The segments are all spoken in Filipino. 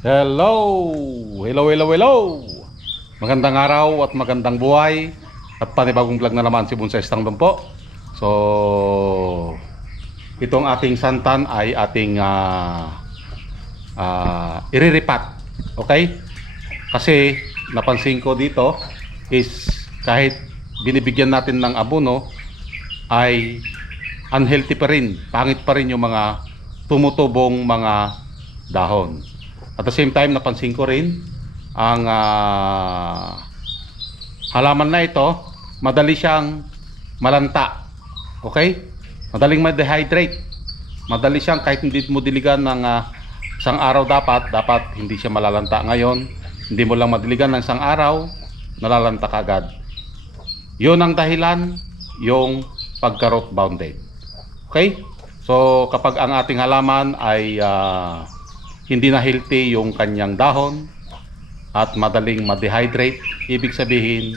Hello! Hello, hello, hello! Magandang araw at magandang buhay at panibagong vlog na naman si Bonsai Stangdom po. So, itong ating santan ay ating iriripat. Okay? Kasi napansin ko dito is kahit binibigyan natin ng abono ay unhealthy pa rin. Pangit pa rin yung mga tumutubong mga dahon. At the same time, napansin ko rin ang halaman na ito, madali siyang malanta. Okay? Madaling ma-dehydrate. Madali siyang kahit hindi mo diligan ng isang araw dapat hindi siya malalanta. Ngayon, hindi mo lang madiligan ng isang araw, nalalanta ka agad. Yun ang dahilan, yung pagka-root bounded. Okay? So, kapag ang ating halaman ay hindi na healthy yung kanyang dahon at madaling ma-dehydrate, ibig sabihin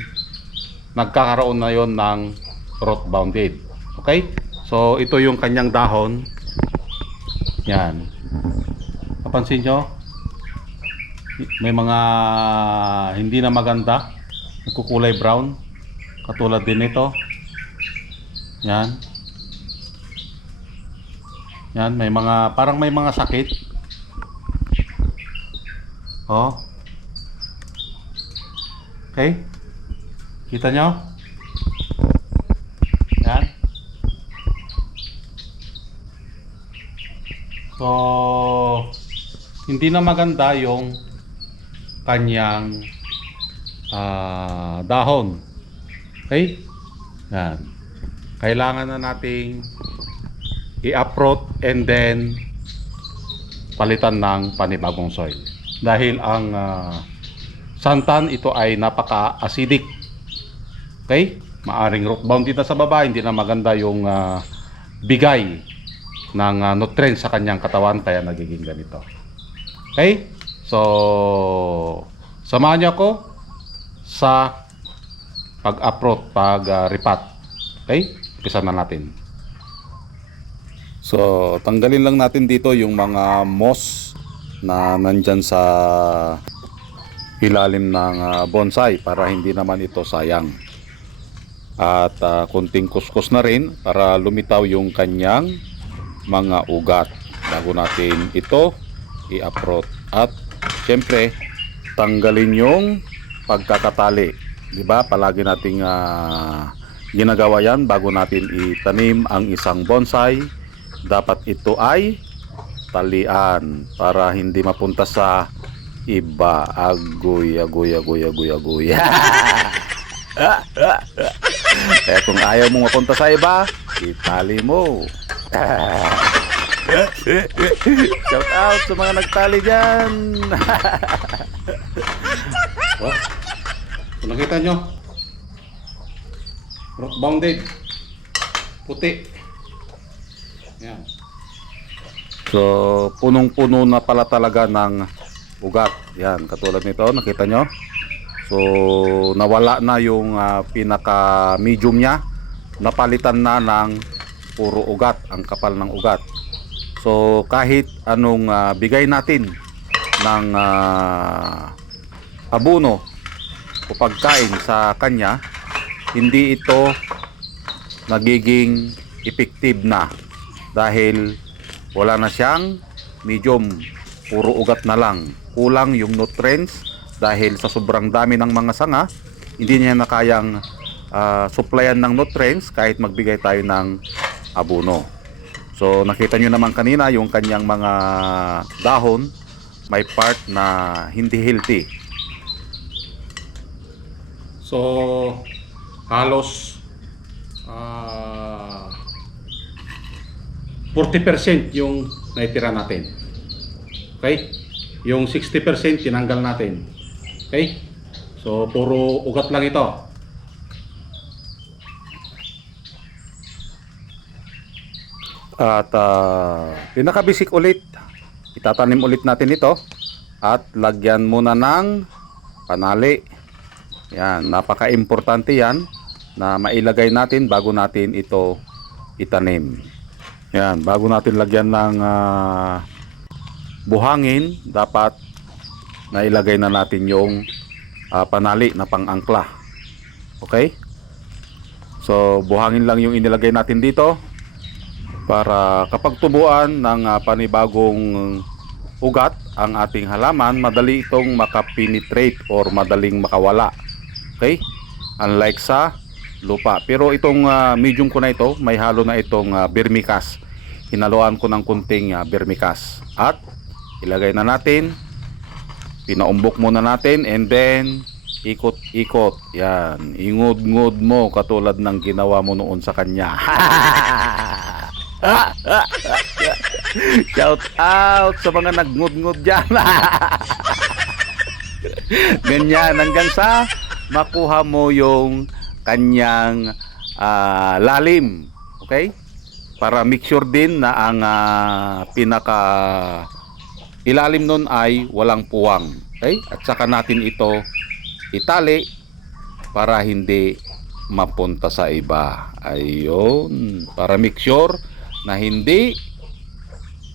nagkakaroon na yon ng root bounded. Okay? So ito yung kanyang dahon. Yan. Napansin nyo? May mga hindi na maganda, nagkukulay brown, katulad din ito. Yan. Yan, may mga parang may mga sakit. Oh. Okay? Kita nyo? Yan. So, hindi na maganda yung kanyang dahon. Okay? Yan. Kailangan na nating i-uproot and then palitan ng panibagong soil. Dahil ang santan ito ay napaka-acidic. Okay? Maaring root bounded na sa baba, hindi na maganda yung bigay ng nutrients sa kanyang katawan, kaya nagiging ganito. Okay? So, samahan niyo ako sa pag-uproot, pag-ripat. Okay? Umpisa na natin. So, tanggalin lang natin dito yung mga moss na nandyan sa ilalim ng bonsai para hindi naman ito sayang. At kunting kuskus na rin para lumitaw yung kanyang mga ugat bago natin ito i-uproot. At syempre, tanggalin yung pagkakatali. Diba? Palagi nating ginagawa yan bago natin itanim ang isang bonsai. Dapat ito ay talian para hindi mapunta sa iba. Agoy. Kaya kung ayaw mong mapunta sa iba, itali mo. Shout out sa mga nagtali dyan. Oh, kung nakita nyo, root bounded, puti. Yan. So, punong-puno na pala talaga ng ugat. Yan, katulad nito, nakita nyo? So, nawala na yung pinaka-medium niya. Napalitan na ng puro ugat, ang kapal ng ugat. So, kahit anong bigay natin ng abono o pagkain sa kanya, hindi ito nagiging effective na dahil wala na siyang medium, puro ugat na lang. Kulang yung nutrients dahil sa sobrang dami ng mga sanga, hindi niya na kayang supplyan ng nutrients kahit magbigay tayo ng abono. So nakita nyo naman kanina yung kanyang mga dahon, may part na hindi healthy. So halos 40% yung naitira natin. Okay? Yung 60% tinanggal natin. Okay? So, puro ugat lang ito. At pinakabisik ulit, itatanim ulit natin ito at lagyan muna ng panali. Yan, napaka-importante yan na mailagay natin bago natin ito itanim. Yan, bago natin lagyan ng buhangin, dapat na ilagay na natin yung panali na pang-angkla. Okay? So buhangin lang yung inilagay natin dito para kapag tubuan ng panibagong ugat ang ating halaman, madali itong makapenetrate or madaling makawala. Okay? Unlike sa lupa. Pero itong medium ko na ito, may halo na itong vermicast. Hinaluan ko ng kunting vermicast. At ilagay na natin. Pinaumbok muna natin and then ikot-ikot. Yan. Ingod-ngod mo katulad ng ginawa mo noon sa kanya. Shout out sa mga nagngod-ngod dyan. Ganyan hanggang sa makuha mo yung kanyang lalim. Okay? Para make sure din na ang pinaka ilalim nun ay walang puwang. Okay? At saka natin ito itali para hindi mapunta sa iba. Ayun. Para make sure na hindi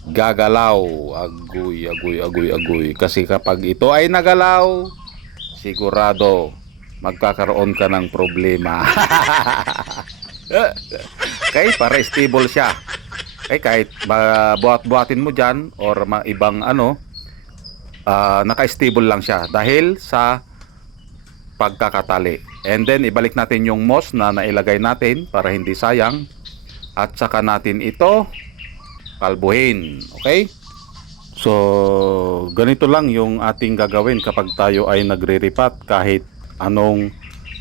gagalaw. Agoy, agoy, agoy, agoy. Kasi kapag ito ay nagalaw, sigurado magkakaroon ka ng problema. Okay, para stable siya. Okay, kahit buhat-buhatin mo dyan or ibang naka-stable lang siya dahil sa pagkakatali. And then ibalik natin yung moss na nailagay natin para hindi sayang. At saka natin ito kalbuhin. Okay? So ganito lang yung ating gagawin kapag tayo ay nagre-ripat kahit anong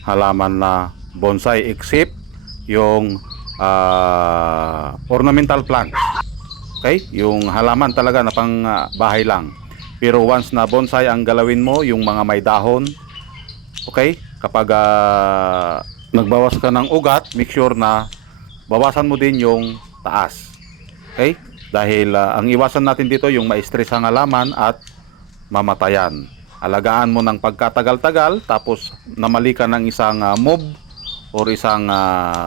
halaman na bonsai except yung ornamental plants. Okay? Yung halaman talaga na pang bahay lang. Pero once na bonsai ang galawin mo, yung mga may dahon, okay? Kapag nagbawas ka ng ugat, make sure na bawasan mo din yung taas. Okay? Dahil ang iwasan natin dito yung ma-stress ang halaman at mamatayan. Alagaan mo ng pagkatagal-tagal, tapos namali ka ng isang move or isang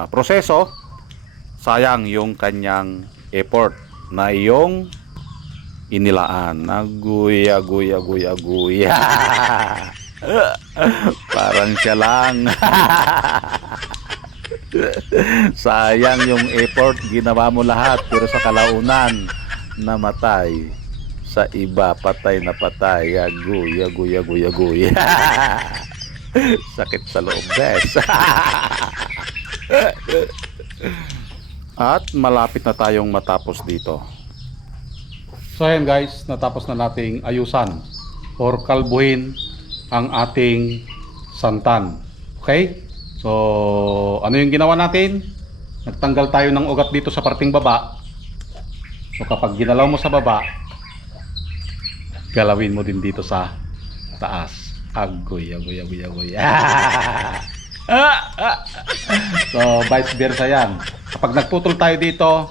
proseso, sayang yung kanyang effort na iyong inilaan. Agoy, agoy, agoy, agoy. Parang siya lang. Sayang yung effort, ginawa mo lahat pero sa kalaunan namatay. Sa iba patay na patay. Agoy, agoy, agoy, agoy. Sakit sa loob, guys. At malapit na tayong matapos dito. So ayan guys, natapos na nating ayusan or kalbuhin ang ating santan. Okay? So ano yung ginawa natin? Nagtanggal tayo ng ugat dito sa parting baba. So kapag ginalaw mo sa baba, galawin mo din dito sa taas. Agoy, agoy, agoy, agoy. So vice versa yan. Kapag nagputol tayo dito,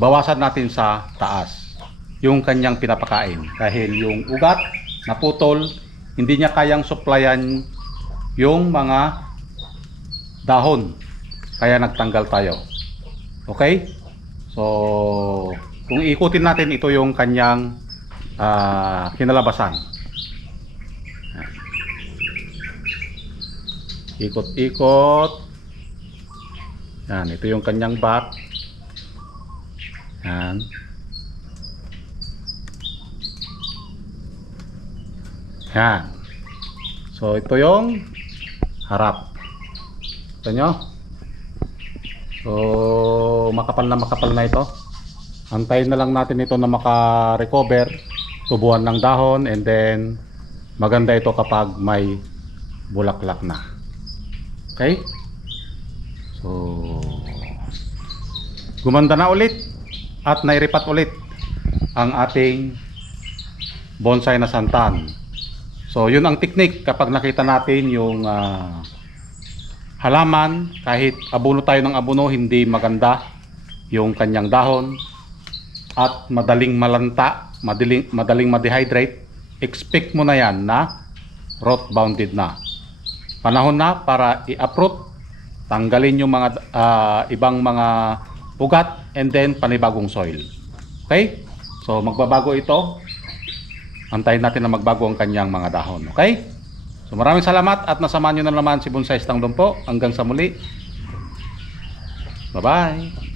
bawasan natin sa taas yung kanyang pinapakain. Dahil yung ugat na putol, hindi niya kayang supplyan yung mga dahon. Kaya nagtanggal tayo. Okay? So kung ikutin natin, ito yung kanyang kinalabasan. Ikot-ikot. Yan, ito yung kanyang back. Yan. Yan. So ito yung harap. Ito nyo. So makapal na ito. Antayin na lang natin ito na maka-recover, tubuan ng dahon, and then maganda ito kapag may bulaklak na. Okay? So gumanda na ulit at nairipat ulit ang ating bonsai na santan. So yun ang technique kapag nakita natin yung halaman, kahit abuno tayo ng abuno, hindi maganda yung kanyang dahon at madaling malanta, madaling ma-dehydrate, expect mo na yan na rot bounded na. Panahon na para i-uproot, tanggalin yung mga ibang mga ugat, and then panibagong soil. Okay? So magbabago ito antayin natin na magbago ang kanyang mga dahon. Okay? So maraming salamat at nasamahan nyo na naman si Bonsai Stang po. Hanggang sa muli. Bye-bye.